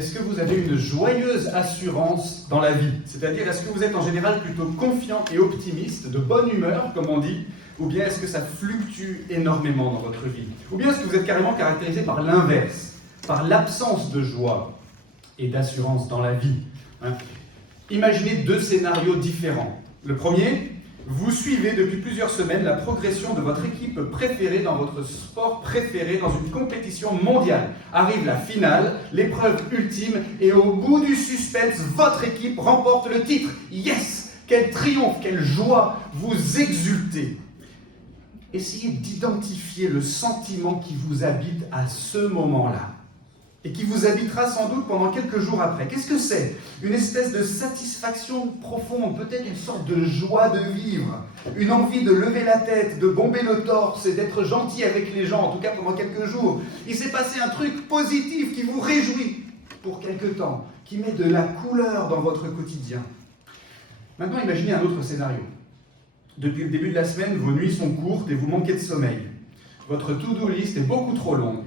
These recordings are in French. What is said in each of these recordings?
est-ce que vous avez une joyeuse assurance dans la vie? C'est-à-dire, est-ce que vous êtes en général plutôt confiant et optimiste, de bonne humeur, comme on dit, ou bien est-ce que ça fluctue énormément dans votre vie? Ou bien est-ce que vous êtes carrément caractérisé par l'inverse, par l'absence de joie et d'assurance dans la vie, hein? Imaginez deux scénarios différents. Le premier, vous suivez depuis plusieurs semaines la progression de votre équipe préférée dans votre sport préféré dans une compétition mondiale. Arrive la finale, l'épreuve ultime, et au bout du suspense, votre équipe remporte le titre. Yes! Quel triomphe, quelle joie! Vous exultez. Essayez d'identifier le sentiment qui vous habite à ce moment-là et qui vous habitera sans doute pendant quelques jours après. Qu'est-ce que c'est? Une espèce de satisfaction profonde, peut-être une sorte de joie de vivre, une envie de lever la tête, de bomber le torse et d'être gentil avec les gens, en tout cas pendant quelques jours. Il s'est passé un truc positif qui vous réjouit pour quelque temps, qui met de la couleur dans votre quotidien. Maintenant, imaginez un autre scénario. Depuis le début de la semaine, vos nuits sont courtes et vous manquez de sommeil. Votre to-do list est beaucoup trop longue.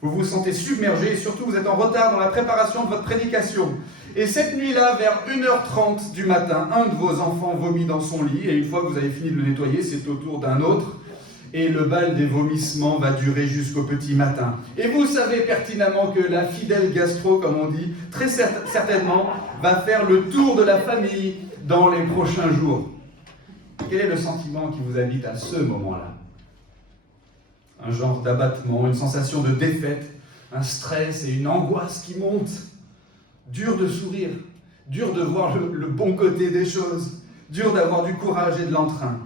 Vous vous sentez submergé et surtout vous êtes en retard dans la préparation de votre prédication. Et cette nuit-là, vers 1h30 du matin, un de vos enfants vomit dans son lit et une fois que vous avez fini de le nettoyer, c'est au tour d'un autre. Et le bal des vomissements va durer jusqu'au petit matin. Et vous savez pertinemment que la fidèle gastro, comme on dit, très certainement, va faire le tour de la famille dans les prochains jours. Quel est le sentiment qui vous habite à ce moment-là? Un genre d'abattement, une sensation de défaite, un stress et une angoisse qui montent. Dur de sourire, dur de voir le bon côté des choses, dur d'avoir du courage et de l'entrain.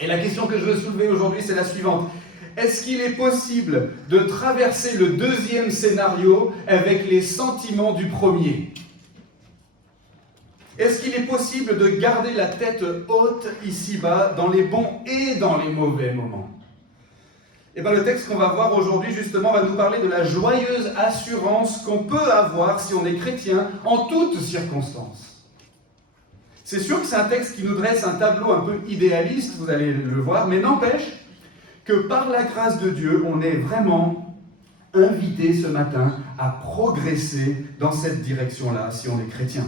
Et la question que je veux soulever aujourd'hui, c'est la suivante. Est-ce qu'il est possible de traverser le deuxième scénario avec les sentiments du premier? Est-ce qu'il est possible de garder la tête haute ici-bas dans les bons et dans les mauvais moments? Et bien le texte qu'on va voir aujourd'hui justement va nous parler de la joyeuse assurance qu'on peut avoir si on est chrétien en toutes circonstances. C'est sûr que c'est un texte qui nous dresse un tableau un peu idéaliste, vous allez le voir, mais n'empêche que par la grâce de Dieu, on est vraiment invité ce matin à progresser dans cette direction-là si on est chrétien.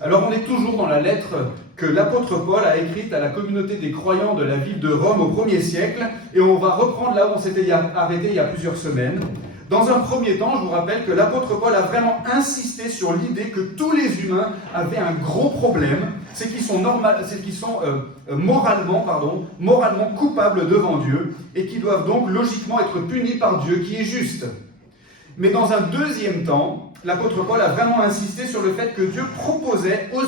Alors on est toujours dans la lettre que l'apôtre Paul a écrite à la communauté des croyants de la ville de Rome au 1er siècle, et on va reprendre là où on s'était arrêté il y a plusieurs semaines. Dans un premier temps, je vous rappelle que l'apôtre Paul a vraiment insisté sur l'idée que tous les humains avaient un gros problème, c'est qu'ils sont, moralement coupables devant Dieu, et qui doivent donc logiquement être punis par Dieu qui est juste. Mais dans un deuxième temps, l'apôtre Paul a vraiment insisté sur le fait que Dieu proposait aux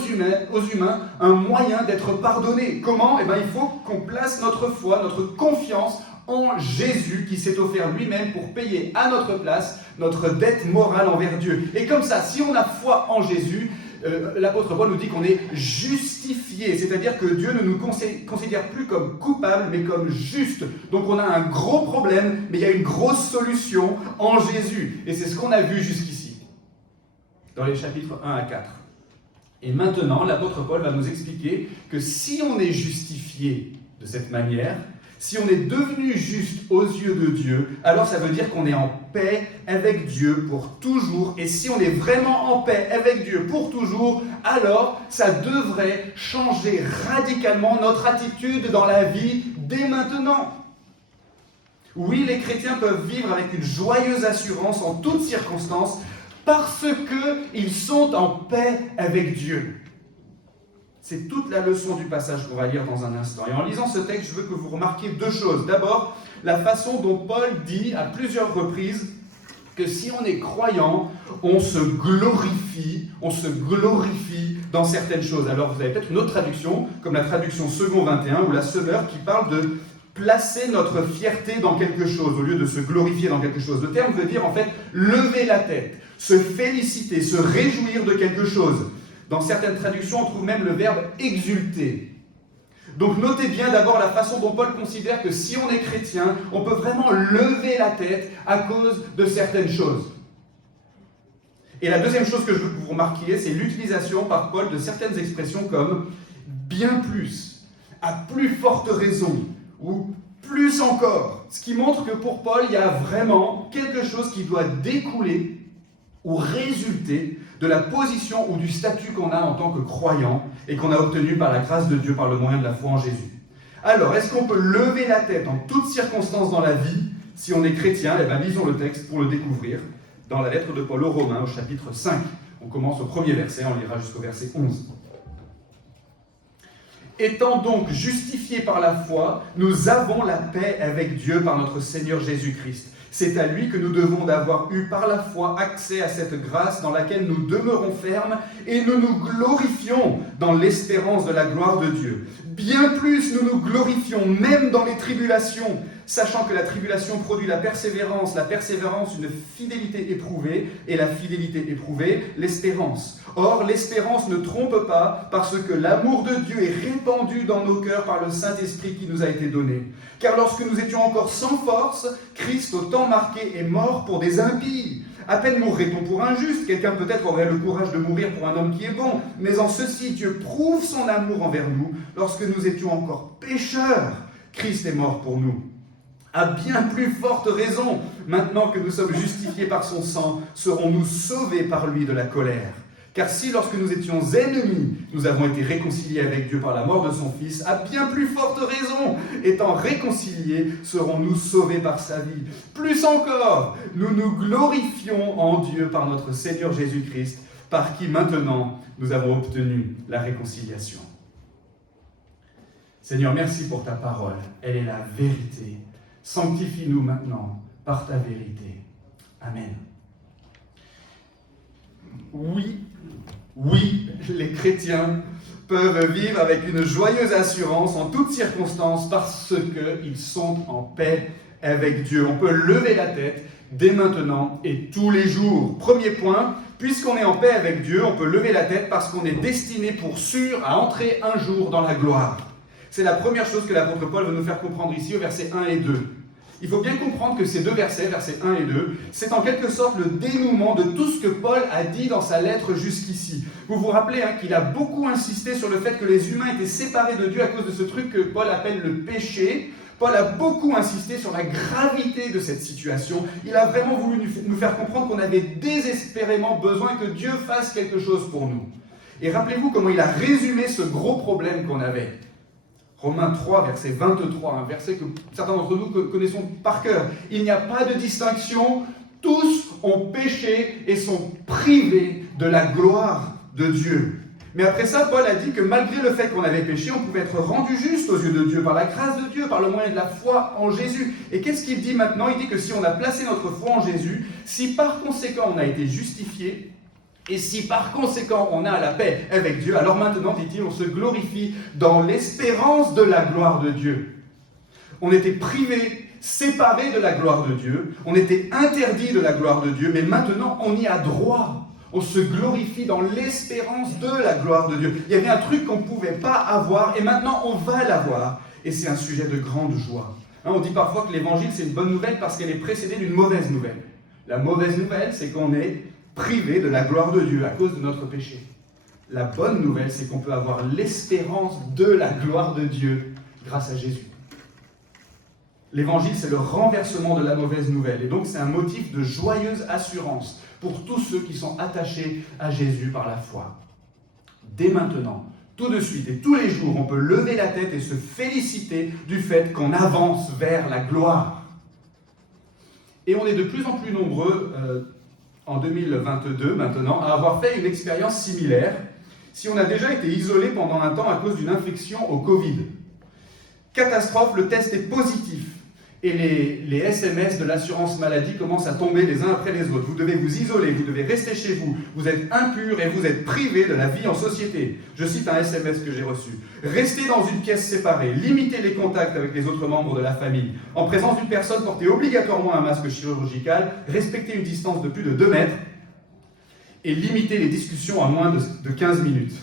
humains un moyen d'être pardonnés. Comment? Il faut qu'on place notre foi, notre confiance en Jésus qui s'est offert lui-même pour payer à notre place notre dette morale envers Dieu. Et comme ça, si on a foi en Jésus, l'apôtre Paul nous dit qu'on est justifié, c'est-à-dire que Dieu ne nous considère plus comme coupables, mais comme justes. Donc on a un gros problème, mais il y a une grosse solution en Jésus. Et c'est ce qu'on a vu jusqu'ici, dans les chapitres 1 à 4. Et maintenant, l'apôtre Paul va nous expliquer que si on est justifié de cette manière, si on est devenu juste aux yeux de Dieu, alors ça veut dire qu'on est en paix avec Dieu pour toujours. Et si on est vraiment en paix avec Dieu pour toujours, alors ça devrait changer radicalement notre attitude dans la vie dès maintenant. Oui, les chrétiens peuvent vivre avec une joyeuse assurance en toutes circonstances parce qu'ils sont en paix avec Dieu. C'est toute la leçon du passage qu'on va lire dans un instant. Et en lisant ce texte, je veux que vous remarquiez deux choses. D'abord, la façon dont Paul dit à plusieurs reprises que si on est croyant, on se glorifie dans certaines choses. Alors vous avez peut-être une autre traduction, comme la traduction Second 21 ou la Semeur, qui parle de placer notre fierté dans quelque chose au lieu de se glorifier dans quelque chose. Le terme veut dire en fait lever la tête, se féliciter, se réjouir de quelque chose. Dans certaines traductions, on trouve même le verbe « exulter ». Donc notez bien d'abord la façon dont Paul considère que si on est chrétien, on peut vraiment lever la tête à cause de certaines choses. Et la deuxième chose que je veux que vous remarquiez, c'est l'utilisation par Paul de certaines expressions comme « bien plus »,« à plus forte raison » ou « plus encore ». Ce qui montre que pour Paul, il y a vraiment quelque chose qui doit découler ou résulter de la position ou du statut qu'on a en tant que croyant et qu'on a obtenu par la grâce de Dieu par le moyen de la foi en Jésus. Alors, est-ce qu'on peut lever la tête en toutes circonstances dans la vie si on est chrétien? Eh bien, lisons le texte pour le découvrir dans la lettre de Paul aux Romains au chapitre 5. On commence au premier verset, on lira jusqu'au verset 11. Étant donc justifiés par la foi, nous avons la paix avec Dieu par notre Seigneur Jésus-Christ. C'est à lui que nous devons d'avoir eu par la foi accès à cette grâce dans laquelle nous demeurons fermes et nous nous glorifions dans l'espérance de la gloire de Dieu. Bien plus, nous nous glorifions même dans les tribulations, sachant que la tribulation produit la persévérance une fidélité éprouvée, et la fidélité éprouvée, l'espérance. Or, l'espérance ne trompe pas, parce que l'amour de Dieu est répandu dans nos cœurs par le Saint-Esprit qui nous a été donné. Car lorsque nous étions encore sans force, Christ, au temps marqué, est mort pour des impies. À peine mourrait-on pour un juste, quelqu'un peut-être aurait le courage de mourir pour un homme qui est bon, mais en ceci, Dieu prouve son amour envers nous, lorsque nous étions encore pécheurs, Christ est mort pour nous. À bien plus forte raison, maintenant que nous sommes justifiés par son sang, serons-nous sauvés par lui de la colère. Car si, lorsque nous étions ennemis, nous avons été réconciliés avec Dieu par la mort de son Fils, à bien plus forte raison, étant réconciliés, serons-nous sauvés par sa vie. Plus encore, nous nous glorifions en Dieu par notre Seigneur Jésus-Christ, par qui maintenant nous avons obtenu la réconciliation. Seigneur, merci pour ta parole. Elle est la vérité. Sanctifie-nous maintenant par ta vérité. Amen. Oui, les chrétiens peuvent vivre avec une joyeuse assurance en toutes circonstances parce qu'ils sont en paix avec Dieu. On peut lever la tête dès maintenant et tous les jours. Premier point, puisqu'on est en paix avec Dieu, on peut lever la tête parce qu'on est destiné pour sûr à entrer un jour dans la gloire. C'est la première chose que l'apôtre Paul veut nous faire comprendre ici au verset 1 et 2. Il faut bien comprendre que ces deux versets, versets 1 et 2, c'est en quelque sorte le dénouement de tout ce que Paul a dit dans sa lettre jusqu'ici. Vous vous rappelez qu'il a beaucoup insisté sur le fait que les humains étaient séparés de Dieu à cause de ce truc que Paul appelle le péché. Paul a beaucoup insisté sur la gravité de cette situation. Il a vraiment voulu nous faire comprendre qu'on avait désespérément besoin que Dieu fasse quelque chose pour nous. Et rappelez-vous comment il a résumé ce gros problème qu'on avait. Romains 3, verset 23, un verset que certains d'entre nous connaissons par cœur. Il n'y a pas de distinction, tous ont péché et sont privés de la gloire de Dieu. Mais après ça, Paul a dit que malgré le fait qu'on avait péché, on pouvait être rendu juste aux yeux de Dieu, par la grâce de Dieu, par le moyen de la foi en Jésus. Et qu'est-ce qu'il dit maintenant? Il dit que si on a placé notre foi en Jésus, si par conséquent on a été justifié, et si par conséquent on a la paix avec Dieu, alors maintenant, dit-il, on se glorifie dans l'espérance de la gloire de Dieu. On était privés, séparés de la gloire de Dieu, on était interdits de la gloire de Dieu, mais maintenant on y a droit. On se glorifie dans l'espérance de la gloire de Dieu. Il y avait un truc qu'on ne pouvait pas avoir et maintenant on va l'avoir. Et c'est un sujet de grande joie. On dit parfois que l'évangile c'est une bonne nouvelle parce qu'elle est précédée d'une mauvaise nouvelle. La mauvaise nouvelle c'est qu'on est privé de la gloire de Dieu à cause de notre péché. La bonne nouvelle, c'est qu'on peut avoir l'espérance de la gloire de Dieu grâce à Jésus. L'évangile, c'est le renversement de la mauvaise nouvelle. Et donc, c'est un motif de joyeuse assurance pour tous ceux qui sont attachés à Jésus par la foi. Dès maintenant, tout de suite et tous les jours, on peut lever la tête et se féliciter du fait qu'on avance vers la gloire. Et on est de plus en plus nombreux en 2022 maintenant, à avoir fait une expérience similaire si on a déjà été isolé pendant un temps à cause d'une infection au Covid. Catastrophe, le test est positif et les SMS de l'assurance maladie commencent à tomber les uns après les autres. Vous devez vous isoler, vous devez rester chez vous, vous êtes impur et vous êtes privé de la vie en société. Je cite un SMS que j'ai reçu. Restez dans une pièce séparée, limitez les contacts avec les autres membres de la famille. En présence d'une personne, portez obligatoirement un masque chirurgical, respectez une distance de plus de 2 mètres et limitez les discussions à moins de 15 minutes.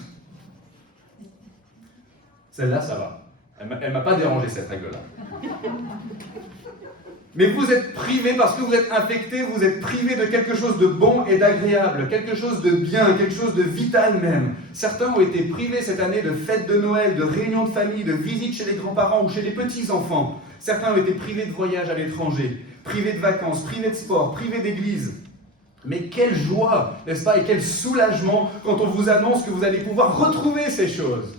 Celle-là, ça va. Elle ne m'a pas dérangé, cette règle-là. Mais vous êtes privé parce que vous êtes infecté, vous êtes privé de quelque chose de bon et d'agréable, quelque chose de bien, quelque chose de vital même. Certains ont été privés cette année de fêtes de Noël, de réunions de famille, de visites chez les grands-parents ou chez les petits-enfants. Certains ont été privés de voyages à l'étranger, privés de vacances, privés de sport, privés d'église. Mais quelle joie, n'est-ce pas, et quel soulagement quand on vous annonce que vous allez pouvoir retrouver ces choses.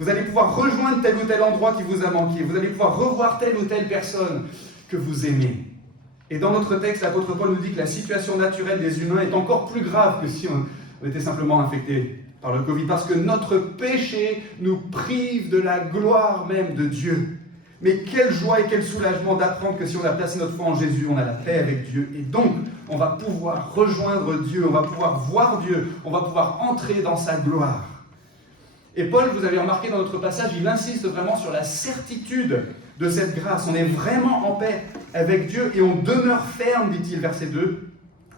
Vous allez pouvoir rejoindre tel ou tel endroit qui vous a manqué. Vous allez pouvoir revoir telle ou telle personne que vous aimez. Et dans notre texte, l'apôtre Paul nous dit que la situation naturelle des humains est encore plus grave que si on était simplement infecté par le Covid, parce que notre péché nous prive de la gloire même de Dieu. Mais quelle joie et quel soulagement d'apprendre que si on a placé notre foi en Jésus, on a la paix avec Dieu. Et donc, on va pouvoir rejoindre Dieu, on va pouvoir voir Dieu, on va pouvoir entrer dans sa gloire. Et Paul, vous avez remarqué dans notre passage, il insiste vraiment sur la certitude de cette grâce. On est vraiment en paix avec Dieu et on demeure ferme, dit-il, verset 2.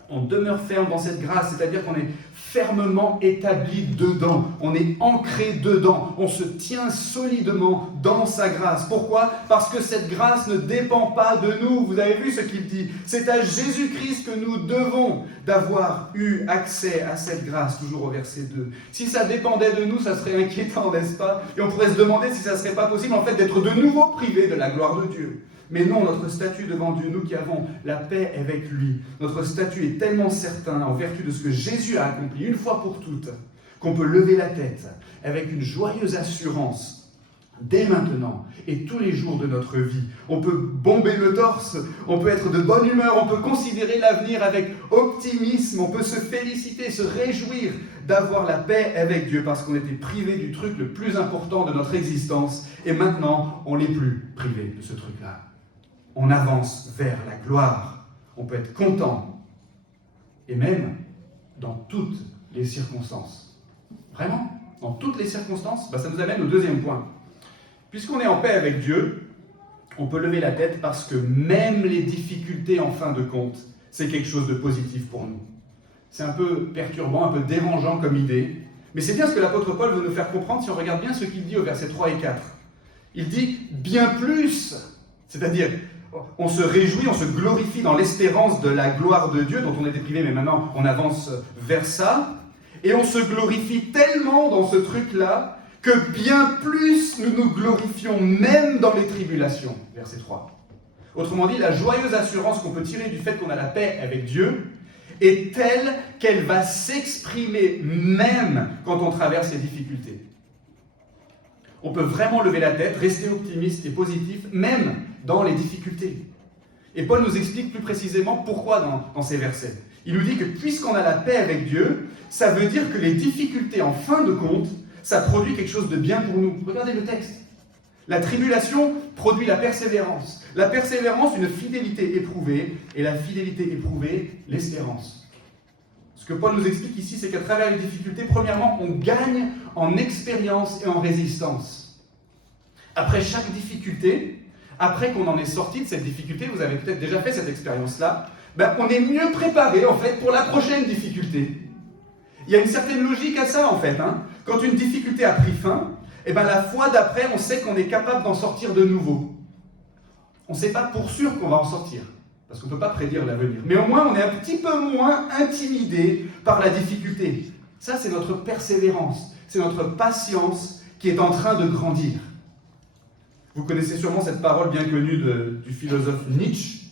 On demeure ferme dans cette grâce, c'est-à-dire qu'on est fermement établi dedans, on est ancré dedans, on se tient solidement dans sa grâce. Pourquoi ? Parce que cette grâce ne dépend pas de nous. Vous avez vu ce qu'il dit ? C'est à Jésus-Christ que nous devons d'avoir eu accès à cette grâce, toujours au verset 2. Si ça dépendait de nous, ça serait inquiétant, n'est-ce pas ? Et on pourrait se demander si ça ne serait pas possible en fait d'être de nouveau privé de la gloire de Dieu. Mais non, notre statut devant Dieu, nous qui avons la paix avec lui, notre statut est tellement certain en vertu de ce que Jésus a accompli une fois pour toutes, qu'on peut lever la tête avec une joyeuse assurance dès maintenant et tous les jours de notre vie. On peut bomber le torse, on peut être de bonne humeur, on peut considérer l'avenir avec optimisme, on peut se féliciter, se réjouir d'avoir la paix avec Dieu parce qu'on était privé du truc le plus important de notre existence et maintenant on n'est plus privé de ce truc-là. On avance vers la gloire, on peut être content, et même dans toutes les circonstances. Vraiment, dans toutes les circonstances, ça nous amène au deuxième point. Puisqu'on est en paix avec Dieu, on peut lever la tête parce que même les difficultés, en fin de compte, c'est quelque chose de positif pour nous. C'est un peu perturbant, un peu dérangeant comme idée, mais c'est bien ce que l'apôtre Paul veut nous faire comprendre si on regarde bien ce qu'il dit au verset 3 et 4. Il dit « bien plus », c'est-à-dire on se réjouit, on se glorifie dans l'espérance de la gloire de Dieu, dont on était privé, mais maintenant on avance vers ça, et on se glorifie tellement dans ce truc-là, que bien plus nous nous glorifions même dans les tribulations. Verset 3. Autrement dit, la joyeuse assurance qu'on peut tirer du fait qu'on a la paix avec Dieu est telle qu'elle va s'exprimer même quand on traverse les difficultés. On peut vraiment lever la tête, rester optimiste et positif, même dans les difficultés. Et Paul nous explique plus précisément pourquoi dans ces versets. Il nous dit que puisqu'on a la paix avec Dieu, ça veut dire que les difficultés, en fin de compte, ça produit quelque chose de bien pour nous. Regardez le texte. La tribulation produit la persévérance. La persévérance, une fidélité éprouvée. Et la fidélité éprouvée, l'espérance. Ce que Paul nous explique ici, c'est qu'à travers les difficultés, premièrement, on gagne en expérience et en résistance. Après chaque difficulté, après qu'on en est sorti de cette difficulté, vous avez peut-être déjà fait cette expérience-là, on est mieux préparé en fait pour la prochaine difficulté. Il y a une certaine logique à ça en fait. Quand une difficulté a pris fin, la fois d'après, on sait qu'on est capable d'en sortir de nouveau. On ne sait pas pour sûr qu'on va en sortir, parce qu'on ne peut pas prédire l'avenir. Mais au moins, on est un petit peu moins intimidé par la difficulté. Ça, c'est notre persévérance, c'est notre patience qui est en train de grandir. Vous connaissez sûrement cette parole bien connue du philosophe Nietzsche.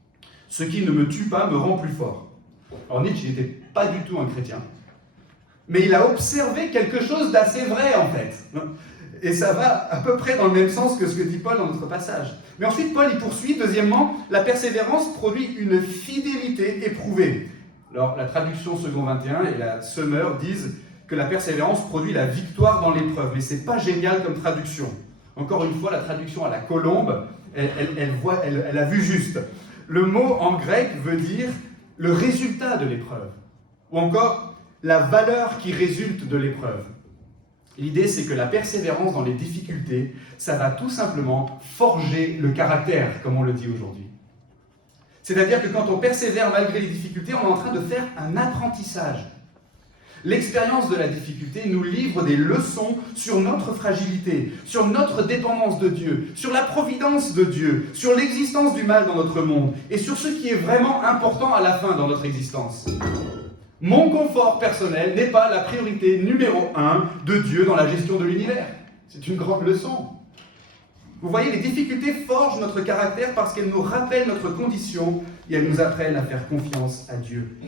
« Ce qui ne me tue pas me rend plus fort ». Alors Nietzsche n'était pas du tout un chrétien, mais il a observé quelque chose d'assez vrai en fait. Et ça va à peu près dans le même sens que ce que dit Paul dans notre passage. Mais ensuite, Paul, il poursuit, deuxièmement, la persévérance produit une fidélité éprouvée. Alors, la traduction second 21 et la Semeur disent que la persévérance produit la victoire dans l'épreuve. Mais c'est pas génial comme traduction. Encore une fois, la traduction à la colombe, elle a vu juste. Le mot en grec veut dire le résultat de l'épreuve. Ou encore, la valeur qui résulte de l'épreuve. L'idée, c'est que la persévérance dans les difficultés, ça va tout simplement forger le caractère, comme on le dit aujourd'hui. C'est-à-dire que quand on persévère malgré les difficultés, on est en train de faire un apprentissage. L'expérience de la difficulté nous livre des leçons sur notre fragilité, sur notre dépendance de Dieu, sur la providence de Dieu, sur l'existence du mal dans notre monde et sur ce qui est vraiment important à la fin dans notre existence. Mon confort personnel n'est pas la priorité numéro 1 de Dieu dans la gestion de l'univers. C'est une grande leçon. Vous voyez, les difficultés forgent notre caractère parce qu'elles nous rappellent notre condition et elles nous apprennent à faire confiance à Dieu.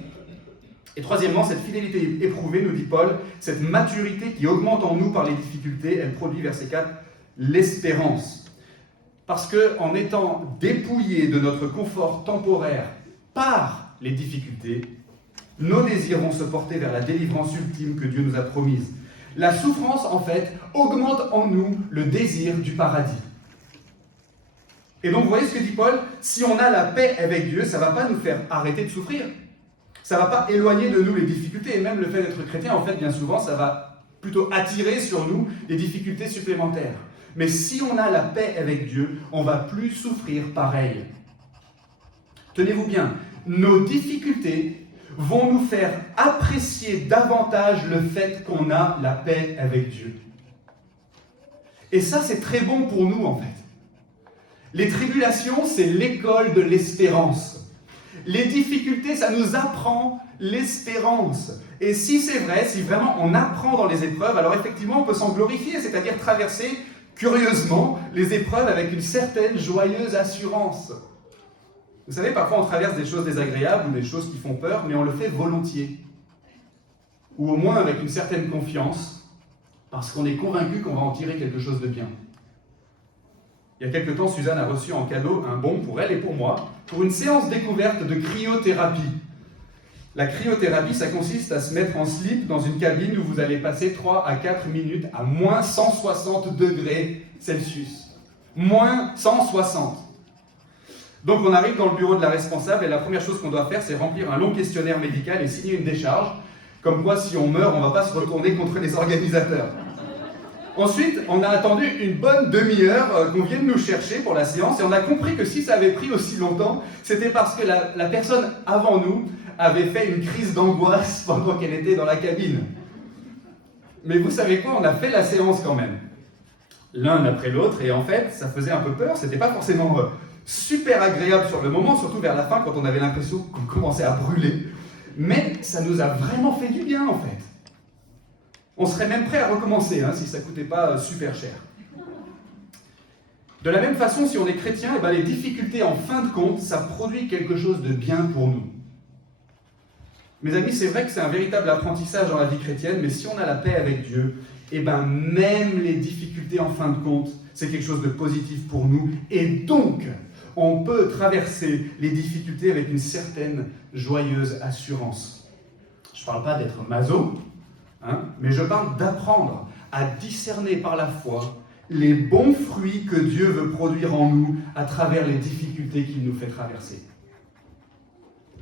Et troisièmement, cette fidélité éprouvée, nous dit Paul, cette maturité qui augmente en nous par les difficultés, elle produit, verset 4, l'espérance. Parce qu'en étant dépouillés de notre confort temporaire par les difficultés, nos désirs vont se porter vers la délivrance ultime que Dieu nous a promise. La souffrance, en fait, augmente en nous le désir du paradis. Et donc, vous voyez ce que dit Paul, si on a la paix avec Dieu, ça ne va pas nous faire arrêter de souffrir. Ça ne va pas éloigner de nous les difficultés. Et même le fait d'être chrétien, en fait, bien souvent, ça va plutôt attirer sur nous des difficultés supplémentaires. Mais si on a la paix avec Dieu, on ne va plus souffrir pareil. Tenez-vous bien, nos difficultés vont nous faire apprécier davantage le fait qu'on a la paix avec Dieu. Et ça, c'est très bon pour nous, en fait. Les tribulations, c'est l'école de l'espérance. Les difficultés, ça nous apprend l'espérance. Et si c'est vrai, si vraiment on apprend dans les épreuves, alors effectivement, on peut s'en glorifier, c'est-à-dire traverser curieusement les épreuves avec une certaine joyeuse assurance. Vous savez, parfois on traverse des choses désagréables ou des choses qui font peur, mais on le fait volontiers. Ou au moins avec une certaine confiance, parce qu'on est convaincu qu'on va en tirer quelque chose de bien. Il y a quelque temps, Suzanne a reçu en cadeau un bon pour elle et pour moi, pour une séance découverte de cryothérapie. La cryothérapie, ça consiste à se mettre en slip dans une cabine où vous allez passer 3 à 4 minutes à moins 160 degrés Celsius. Moins 160. Donc on arrive dans le bureau de la responsable et la première chose qu'on doit faire, c'est remplir un long questionnaire médical et signer une décharge. Comme quoi, si on meurt, on ne va pas se retourner contre les organisateurs. Ensuite, on a attendu une bonne demi-heure qu'on vienne nous chercher pour la séance et on a compris que si ça avait pris aussi longtemps, c'était parce que la personne avant nous avait fait une crise d'angoisse pendant qu'elle était dans la cabine. Mais vous savez quoi, on a fait la séance quand même. L'un après l'autre, et en fait, ça faisait un peu peur, c'était pas forcément super agréable sur le moment, surtout vers la fin quand on avait l'impression qu'on commençait à brûler. Mais ça nous a vraiment fait du bien en fait. On serait même prêt à recommencer si ça ne coûtait pas super cher. De la même façon, si on est chrétien, les difficultés en fin de compte, ça produit quelque chose de bien pour nous. Mes amis, c'est vrai que c'est un véritable apprentissage dans la vie chrétienne, mais si on a la paix avec Dieu, même les difficultés en fin de compte, c'est quelque chose de positif pour nous. Et donc, on peut traverser les difficultés avec une certaine joyeuse assurance. Je ne parle pas d'être maso, mais je parle d'apprendre à discerner par la foi les bons fruits que Dieu veut produire en nous à travers les difficultés qu'il nous fait traverser.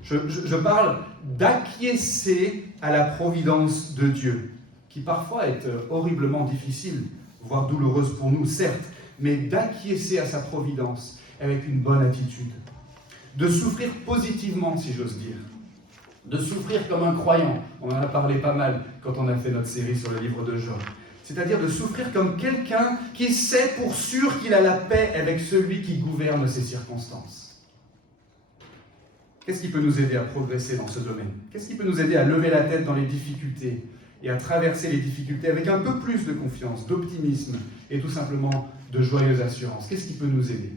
Je parle d'acquiescer à la providence de Dieu, qui parfois est horriblement difficile, voire douloureuse pour nous, certes, mais d'acquiescer à sa providence avec une bonne attitude, de souffrir positivement, si j'ose dire, de souffrir comme un croyant. On en a parlé pas mal quand on a fait notre série sur le livre de Job. C'est-à-dire de souffrir comme quelqu'un qui sait pour sûr qu'il a la paix avec celui qui gouverne ses circonstances. Qu'est-ce qui peut nous aider à progresser dans ce domaine? Qu'est-ce qui peut nous aider à lever la tête dans les difficultés et à traverser les difficultés avec un peu plus de confiance, d'optimisme et tout simplement de joyeuse assurance? Qu'est-ce qui peut nous aider?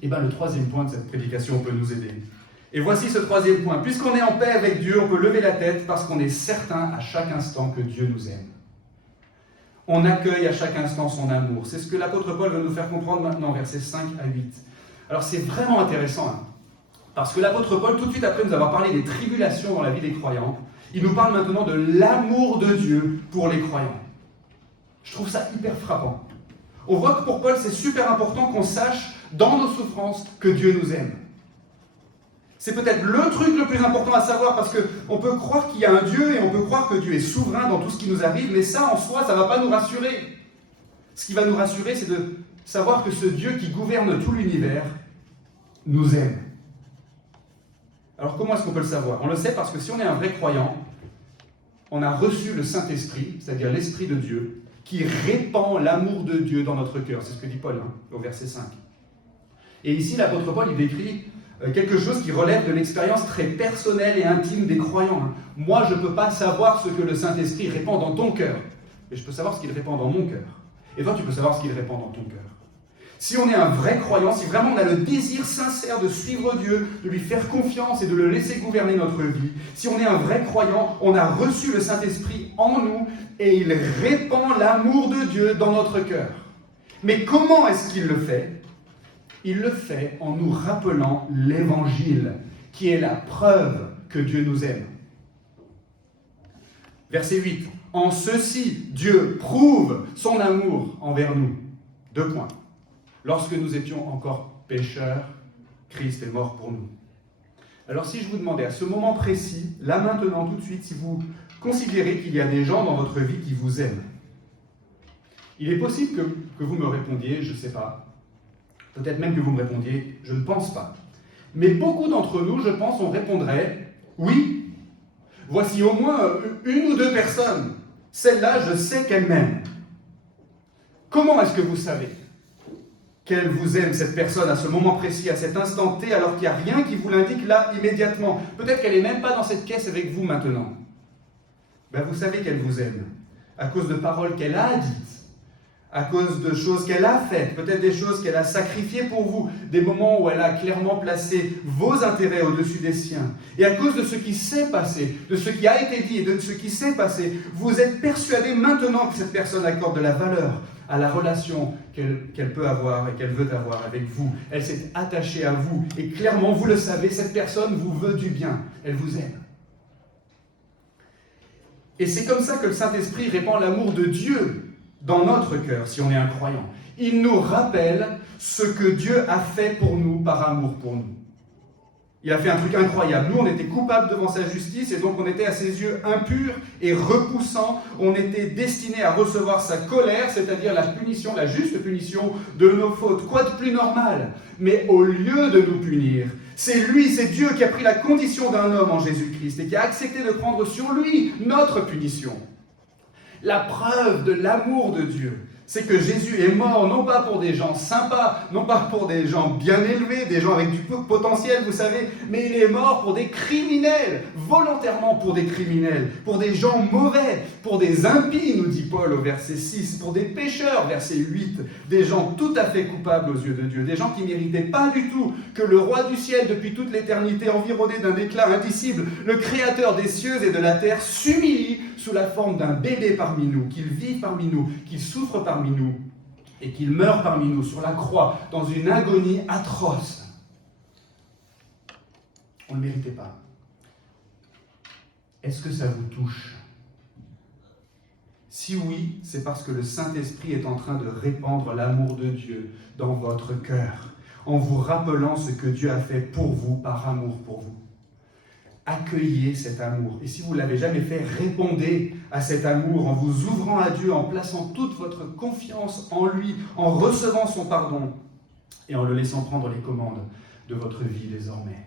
Le troisième point de cette prédication peut nous aider. Et voici ce troisième point. Puisqu'on est en paix avec Dieu, on peut lever la tête parce qu'on est certain à chaque instant que Dieu nous aime. On accueille à chaque instant son amour. C'est ce que l'apôtre Paul veut nous faire comprendre maintenant, versets 5 à 8. Alors c'est vraiment intéressant, parce que l'apôtre Paul, tout de suite après nous avoir parlé des tribulations dans la vie des croyants, il nous parle maintenant de l'amour de Dieu pour les croyants. Je trouve ça hyper frappant. On voit que pour Paul, c'est super important qu'on sache dans nos souffrances que Dieu nous aime. C'est peut-être le truc le plus important à savoir, parce qu'on peut croire qu'il y a un Dieu et on peut croire que Dieu est souverain dans tout ce qui nous arrive, mais ça en soi, ça ne va pas nous rassurer. Ce qui va nous rassurer, c'est de savoir que ce Dieu qui gouverne tout l'univers nous aime. Alors comment est-ce qu'on peut le savoir? On le sait parce que si on est un vrai croyant, on a reçu le Saint-Esprit, c'est-à-dire l'Esprit de Dieu, qui répand l'amour de Dieu dans notre cœur. C'est ce que dit Paul au verset 5. Et ici, l'apôtre Paul, il décrit quelque chose qui relève de l'expérience très personnelle et intime des croyants. Moi, je ne peux pas savoir ce que le Saint-Esprit répand dans ton cœur, mais je peux savoir ce qu'il répand dans mon cœur. Et toi, tu peux savoir ce qu'il répand dans ton cœur. si on est un vrai croyant, si vraiment on a le désir sincère de suivre Dieu, de lui faire confiance et de le laisser gouverner notre vie, si on est un vrai croyant, on a reçu le Saint-Esprit en nous et il répand l'amour de Dieu dans notre cœur. Mais comment est-ce qu'il le fait ? Il le fait en nous rappelant l'Évangile, qui est la preuve que Dieu nous aime. Verset 8. En ceci, Dieu prouve son amour envers nous. 2 points. Lorsque nous étions encore pécheurs, Christ est mort pour nous. Alors si je vous demandais à ce moment précis, là maintenant, tout de suite, si vous considérez qu'il y a des gens dans votre vie qui vous aiment, il est possible que vous me répondiez, je ne sais pas. Peut-être même que vous me répondiez, je ne pense pas. Mais beaucoup d'entre nous, je pense, on répondrait, oui, voici au moins 1 ou 2 personnes. Celle-là, je sais qu'elle m'aime. Comment est-ce que vous savez qu'elle vous aime, cette personne, à ce moment précis, à cet instant T, alors qu'il n'y a rien qui vous l'indique là, immédiatement? Peut-être qu'elle n'est même pas dans cette caisse avec vous maintenant. Ben, vous savez qu'elle vous aime, à cause de paroles qu'elle a dites, à cause de choses qu'elle a faites, peut-être des choses qu'elle a sacrifiées pour vous, des moments où elle a clairement placé vos intérêts au-dessus des siens. Et à cause de ce qui s'est passé, de ce qui a été dit et de ce qui s'est passé, vous êtes persuadé maintenant que cette personne accorde de la valeur à la relation qu'elle peut avoir et qu'elle veut avoir avec vous. Elle s'est attachée à vous. Et clairement, vous le savez, cette personne vous veut du bien. Elle vous aime. Et c'est comme ça que le Saint-Esprit répand l'amour de Dieu dans notre cœur, si on est un croyant. Il nous rappelle ce que Dieu a fait pour nous par amour pour nous. Il a fait un truc incroyable. Nous, on était coupables devant sa justice et donc on était à ses yeux impurs et repoussants. On était destinés à recevoir sa colère, c'est-à-dire la punition, la juste punition de nos fautes. Quoi de plus normal? Mais au lieu de nous punir, c'est lui, c'est Dieu qui a pris la condition d'un homme en Jésus-Christ et qui a accepté de prendre sur lui notre punition. La preuve de l'amour de Dieu, c'est que Jésus est mort non pas pour des gens sympas, non pas pour des gens bien élevés, des gens avec du potentiel, vous savez, mais il est mort pour des criminels, volontairement pour des criminels, pour des gens mauvais, pour des impies, nous dit Paul au verset 6, pour des pécheurs, verset 8, des gens tout à fait coupables aux yeux de Dieu, des gens qui ne méritaient pas du tout que le roi du ciel, depuis toute l'éternité, environné d'un éclat indicible, le créateur des cieux et de la terre, s'humilie sous la forme d'un bébé parmi nous, qu'il vive parmi nous, qu'il souffre parmi nous et qu'il meure parmi nous sur la croix dans une agonie atroce. On ne le méritait pas. Est-ce que ça vous touche? Si oui, c'est parce que le Saint-Esprit est en train de répandre l'amour de Dieu dans votre cœur, en vous rappelant ce que Dieu a fait pour vous par amour pour vous. Accueillez cet amour. Et si vous ne l'avez jamais fait, répondez à cet amour en vous ouvrant à Dieu, en plaçant toute votre confiance en lui, en recevant son pardon et en le laissant prendre les commandes de votre vie désormais.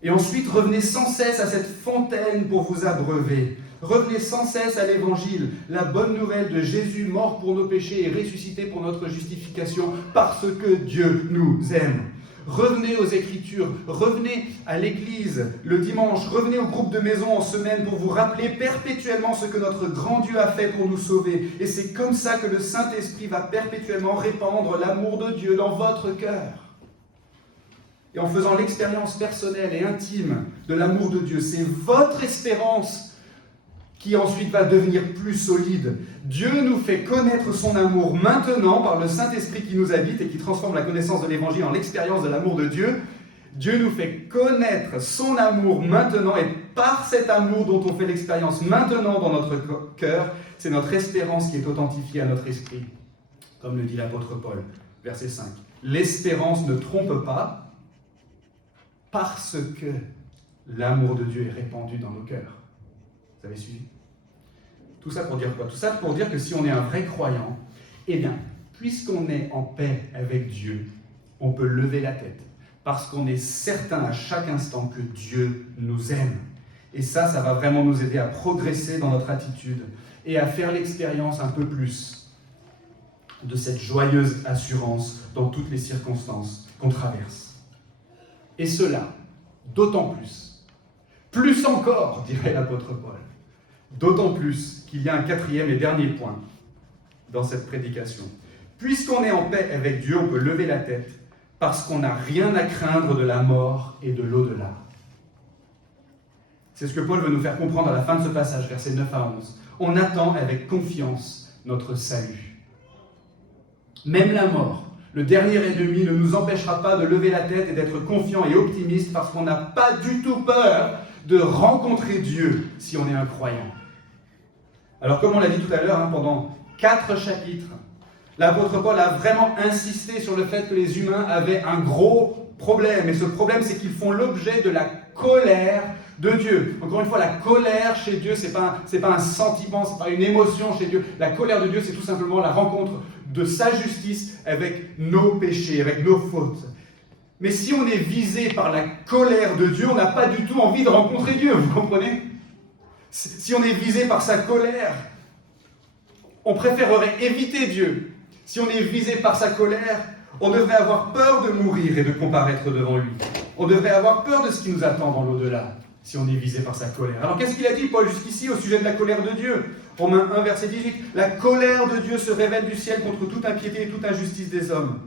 Et ensuite, revenez sans cesse à cette fontaine pour vous abreuver. Revenez sans cesse à l'Évangile, la bonne nouvelle de Jésus mort pour nos péchés et ressuscité pour notre justification, parce que Dieu nous aime. Revenez aux Écritures, revenez à l'Église le dimanche, revenez au groupe de maison en semaine pour vous rappeler perpétuellement ce que notre grand Dieu a fait pour nous sauver. Et c'est comme ça que le Saint-Esprit va perpétuellement répandre l'amour de Dieu dans votre cœur. Et en faisant l'expérience personnelle et intime de l'amour de Dieu, c'est votre espérance qui ensuite va devenir plus solide. Dieu nous fait connaître son amour maintenant par le Saint-Esprit qui nous habite et qui transforme la connaissance de l'Évangile en l'expérience de l'amour de Dieu. Dieu nous fait connaître son amour maintenant et par cet amour dont on fait l'expérience maintenant dans notre cœur, c'est notre espérance qui est authentifiée à notre esprit. Comme le dit l'apôtre Paul, verset 5. L'espérance ne trompe pas parce que l'amour de Dieu est répandu dans nos cœurs. Vous avez suivi? Tout ça pour dire quoi? Tout ça pour dire que si on est un vrai croyant, eh bien, puisqu'on est en paix avec Dieu, on peut lever la tête. Parce qu'on est certain à chaque instant que Dieu nous aime. Et ça va vraiment nous aider à progresser dans notre attitude et à faire l'expérience un peu plus de cette joyeuse assurance dans toutes les circonstances qu'on traverse. Et cela, d'autant plus encore, dirait l'apôtre Paul, d'autant plus qu'il y a un 4e et dernier point dans cette prédication. Puisqu'on est en paix avec Dieu, on peut lever la tête, parce qu'on n'a rien à craindre de la mort et de l'au-delà. C'est ce que Paul veut nous faire comprendre à la fin de ce passage, versets 9 à 11. On attend avec confiance notre salut. Même la mort, le dernier ennemi, ne nous empêchera pas de lever la tête et d'être confiants et optimistes, parce qu'on n'a pas du tout peur de rencontrer Dieu si on est un croyant. Alors comme on l'a dit tout à l'heure, pendant 4 chapitres, l'apôtre Paul a vraiment insisté sur le fait que les humains avaient un gros problème. Et ce problème, c'est qu'ils font l'objet de la colère de Dieu. Encore une fois, la colère chez Dieu, c'est pas un sentiment, c'est pas une émotion chez Dieu. La colère de Dieu, c'est tout simplement la rencontre de sa justice avec nos péchés, avec nos fautes. Mais si on est visé par la colère de Dieu, on n'a pas du tout envie de rencontrer Dieu, vous comprenez ? Si on est visé par sa colère, on préférerait éviter Dieu. Si on est visé par sa colère, on devrait avoir peur de mourir et de comparaître devant lui. On devrait avoir peur de ce qui nous attend dans l'au-delà, si on est visé par sa colère. Alors qu'est-ce qu'il a dit, Paul, jusqu'ici, au sujet de la colère de Dieu ? Romains 1, verset 18. La colère de Dieu se révèle du ciel contre toute impiété et toute injustice des hommes.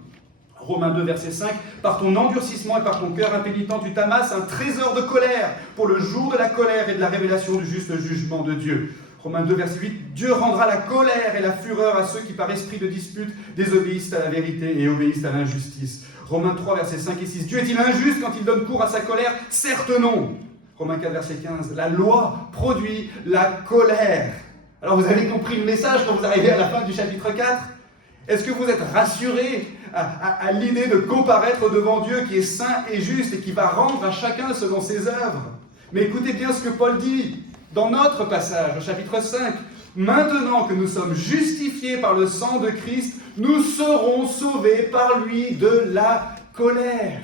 Romains 2, verset 5. Par ton endurcissement et par ton cœur impénitent, tu t'amasses un trésor de colère pour le jour de la colère et de la révélation du juste jugement de Dieu. Romains 2, verset 8, Dieu rendra la colère et la fureur à ceux qui, par esprit de dispute, désobéissent à la vérité et obéissent à l'injustice. Romains 3, versets 5 et 6, Dieu est-il injuste quand il donne cours à sa colère ? Certes non. Romains 4, verset 15, la loi produit la colère. Alors vous avez compris le message quand vous arrivez à la fin du chapitre 4 ? Est-ce que vous êtes rassurés à l'idée de comparaître devant Dieu qui est saint et juste et qui va rendre à chacun selon ses œuvres ? Mais écoutez bien ce que Paul dit dans notre passage, au chapitre 5. Maintenant que nous sommes justifiés par le sang de Christ, nous serons sauvés par lui de la colère.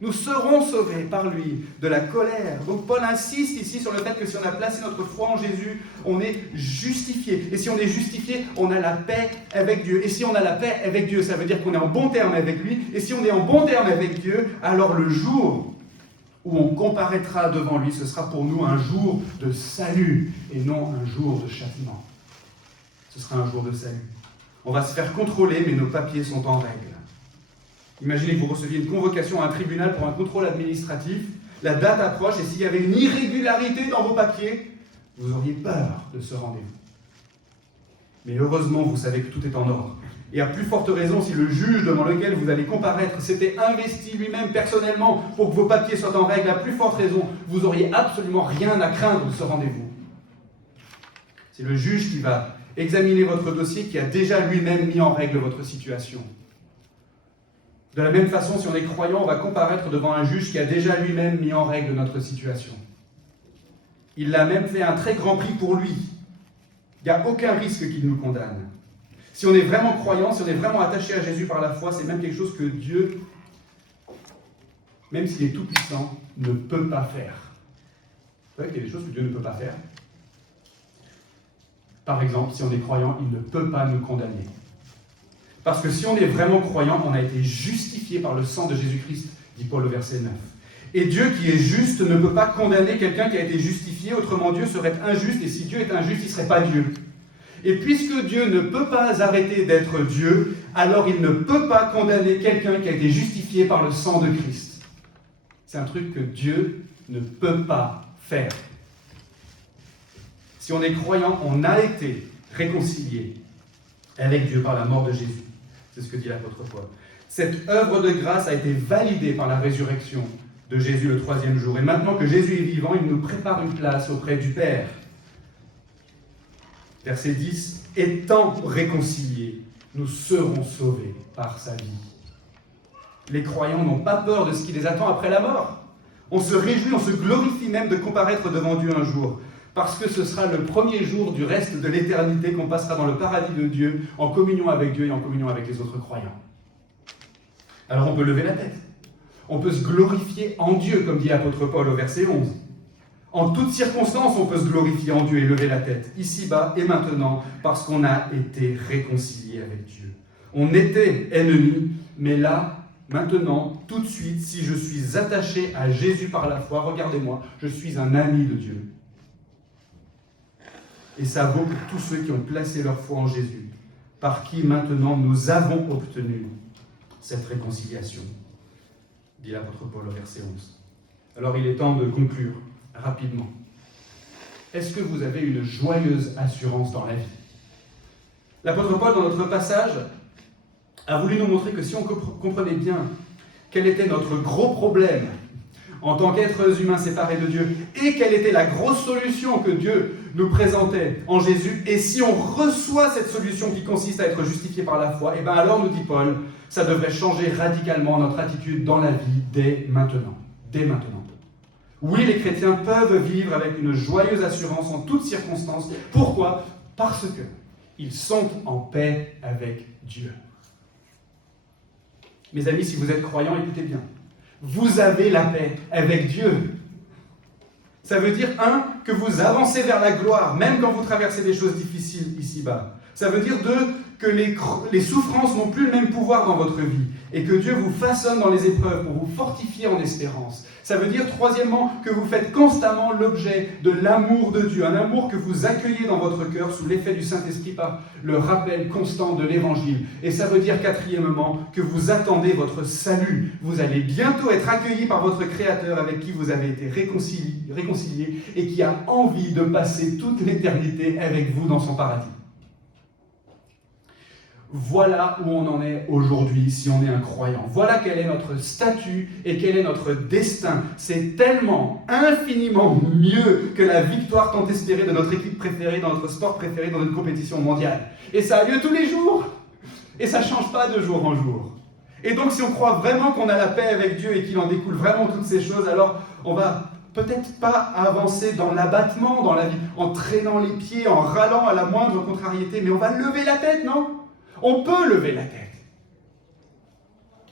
Nous serons sauvés par lui de la colère. Donc Paul insiste ici sur le fait que si on a placé notre foi en Jésus, on est justifié. Et si on est justifié, on a la paix avec Dieu. Et si on a la paix avec Dieu, ça veut dire qu'on est en bon terme avec lui. Et si on est en bon terme avec Dieu, alors le jour où on comparaîtra devant lui, ce sera pour nous un jour de salut et non un jour de châtiment. Ce sera un jour de salut. On va se faire contrôler, mais nos papiers sont en règle. Imaginez que vous receviez une convocation à un tribunal pour un contrôle administratif, la date approche, et s'il y avait une irrégularité dans vos papiers, vous auriez peur de ce rendez-vous. Mais heureusement, vous savez que tout est en ordre. Et à plus forte raison, si le juge devant lequel vous allez comparaître s'était investi lui-même personnellement pour que vos papiers soient en règle, à plus forte raison, vous n'auriez absolument rien à craindre de ce rendez-vous. C'est le juge qui va examiner votre dossier, qui a déjà lui-même mis en règle votre situation. De la même façon, si on est croyant, on va comparaître devant un juge qui a déjà lui-même mis en règle notre situation. Il l'a même fait un très grand prix pour lui. Il n'y a aucun risque qu'il nous condamne. Si on est vraiment croyant, si on est vraiment attaché à Jésus par la foi, c'est même quelque chose que Dieu, même s'il est tout-puissant, ne peut pas faire. Vous savez qu'il y a des choses que Dieu ne peut pas faire. Par exemple, si on est croyant, il ne peut pas nous condamner. Parce que si on est vraiment croyant, on a été justifié par le sang de Jésus-Christ, dit Paul au verset 9. Et Dieu qui est juste ne peut pas condamner quelqu'un qui a été justifié, autrement Dieu serait injuste, et si Dieu est injuste, il ne serait pas Dieu. Et puisque Dieu ne peut pas arrêter d'être Dieu, alors il ne peut pas condamner quelqu'un qui a été justifié par le sang de Christ. C'est un truc que Dieu ne peut pas faire. Si on est croyant, on a été réconcilié avec Dieu par la mort de Jésus. C'est ce que dit l'apôtre Paul. Cette œuvre de grâce a été validée par la résurrection de Jésus le 3e jour. Et maintenant que Jésus est vivant, il nous prépare une place auprès du Père. Verset 10. Étant réconciliés, nous serons sauvés par sa vie. Les croyants n'ont pas peur de ce qui les attend après la mort. On se réjouit, on se glorifie même de comparaître devant Dieu un jour. Parce que ce sera le premier jour du reste de l'éternité qu'on passera dans le paradis de Dieu, en communion avec Dieu et en communion avec les autres croyants. Alors on peut lever la tête. On peut se glorifier en Dieu, comme dit l'apôtre Paul au verset 11. En toutes circonstances, on peut se glorifier en Dieu et lever la tête, ici-bas et maintenant, parce qu'on a été réconcilié avec Dieu. On était ennemis, mais là, maintenant, tout de suite, si je suis attaché à Jésus par la foi, regardez-moi, je suis un ami de Dieu. Et ça vaut pour tous ceux qui ont placé leur foi en Jésus par qui maintenant nous avons obtenu cette réconciliation, dit l'apôtre Paul au verset 11. Alors il est temps de conclure rapidement. Est-ce que vous avez une joyeuse assurance dans la vie? L'apôtre Paul, dans notre passage, a voulu nous montrer que si on comprenait bien quel était notre gros problème en tant qu'êtres humains séparés de Dieu, et quelle était la grosse solution que Dieu nous présentait en Jésus, et si on reçoit cette solution qui consiste à être justifié par la foi, et bien alors, nous dit Paul, ça devrait changer radicalement notre attitude dans la vie dès maintenant. Dès maintenant. Oui, les chrétiens peuvent vivre avec une joyeuse assurance en toutes circonstances. Pourquoi? Parce que ils sont en paix avec Dieu. Mes amis, si vous êtes croyants, écoutez bien. Vous avez la paix avec Dieu. Ça veut dire, que vous avancez vers la gloire, même quand vous traversez des choses difficiles ici-bas. Ça veut dire, que les souffrances n'ont plus le même pouvoir dans votre vie, et que Dieu vous façonne dans les épreuves pour vous fortifier en espérance. Ça veut dire, troisièmement, que vous faites constamment l'objet de l'amour de Dieu, un amour que vous accueillez dans votre cœur sous l'effet du Saint-Esprit par le rappel constant de l'Évangile. Et ça veut dire, quatrièmement, que vous attendez votre salut. Vous allez bientôt être accueillis par votre Créateur avec qui vous avez été réconciliés et qui a envie de passer toute l'éternité avec vous dans son paradis. Voilà où on en est aujourd'hui si on est un croyant. Voilà quel est notre statut et quel est notre destin. C'est tellement, infiniment mieux que la victoire tant espérée de notre équipe préférée, dans notre sport préféré, dans une compétition mondiale. Et ça a lieu tous les jours. Et ça ne change pas de jour en jour. Et donc si on croit vraiment qu'on a la paix avec Dieu et qu'il en découle vraiment toutes ces choses, alors on va peut-être pas avancer dans l'abattement dans la vie, en traînant les pieds, en râlant à la moindre contrariété, mais on va lever la tête, non ? On peut lever la tête.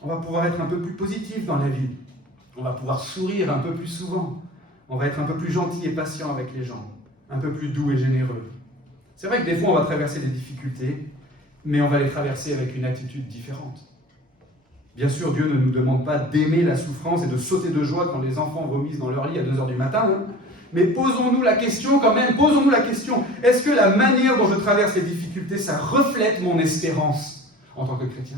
On va pouvoir être un peu plus positif dans la vie. On va pouvoir sourire un peu plus souvent. On va être un peu plus gentil et patient avec les gens. Un peu plus doux et généreux. C'est vrai que des fois, on va traverser des difficultés, mais on va les traverser avec une attitude différente. Bien sûr, Dieu ne nous demande pas d'aimer la souffrance et de sauter de joie quand les enfants vomissent dans leur lit à 2h du matin, hein. Mais posons-nous la question quand même, est-ce que la manière dont je traverse les difficultés, ça reflète mon espérance en tant que chrétien?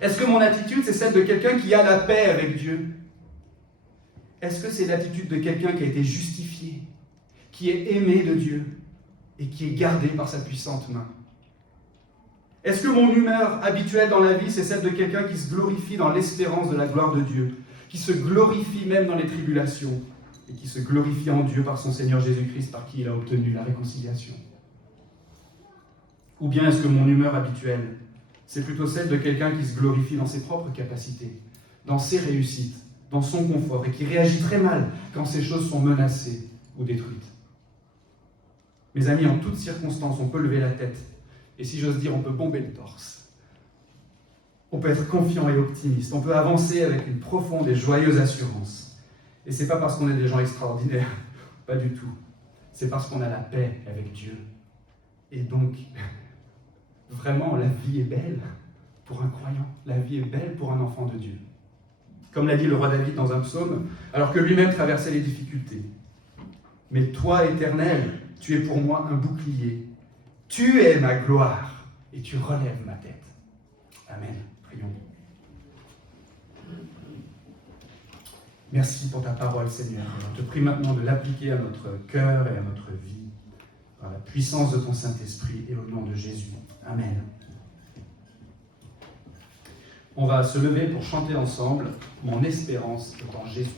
Est-ce que mon attitude, c'est celle de quelqu'un qui a la paix avec Dieu? Est-ce que c'est l'attitude de quelqu'un qui a été justifié, qui est aimé de Dieu et qui est gardé par sa puissante main? Est-ce que mon humeur habituelle dans la vie, c'est celle de quelqu'un qui se glorifie dans l'espérance de la gloire de Dieu, qui se glorifie même dans les tribulations, et qui se glorifie en Dieu par son Seigneur Jésus-Christ, par qui il a obtenu la réconciliation? Ou bien est-ce que mon humeur habituelle, c'est plutôt celle de quelqu'un qui se glorifie dans ses propres capacités, dans ses réussites, dans son confort, et qui réagit très mal quand ces choses sont menacées ou détruites? Mes amis, en toutes circonstances, on peut lever la tête, et si j'ose dire, on peut bomber le torse. On peut être confiant et optimiste, on peut avancer avec une profonde et joyeuse assurance. Et ce n'est pas parce qu'on est des gens extraordinaires, pas du tout. C'est parce qu'on a la paix avec Dieu. Et donc, vraiment, la vie est belle pour un croyant. La vie est belle pour un enfant de Dieu. Comme l'a dit le roi David dans un psaume, alors que lui-même traversait les difficultés. Mais toi, Éternel, tu es pour moi un bouclier. Tu es ma gloire et tu relèves ma tête. Amen. Prions. Merci pour ta parole, Seigneur. Je te prie maintenant de l'appliquer à notre cœur et à notre vie, par la puissance de ton Saint-Esprit et au nom de Jésus. Amen. On va se lever pour chanter ensemble « Mon espérance est en Jésus ».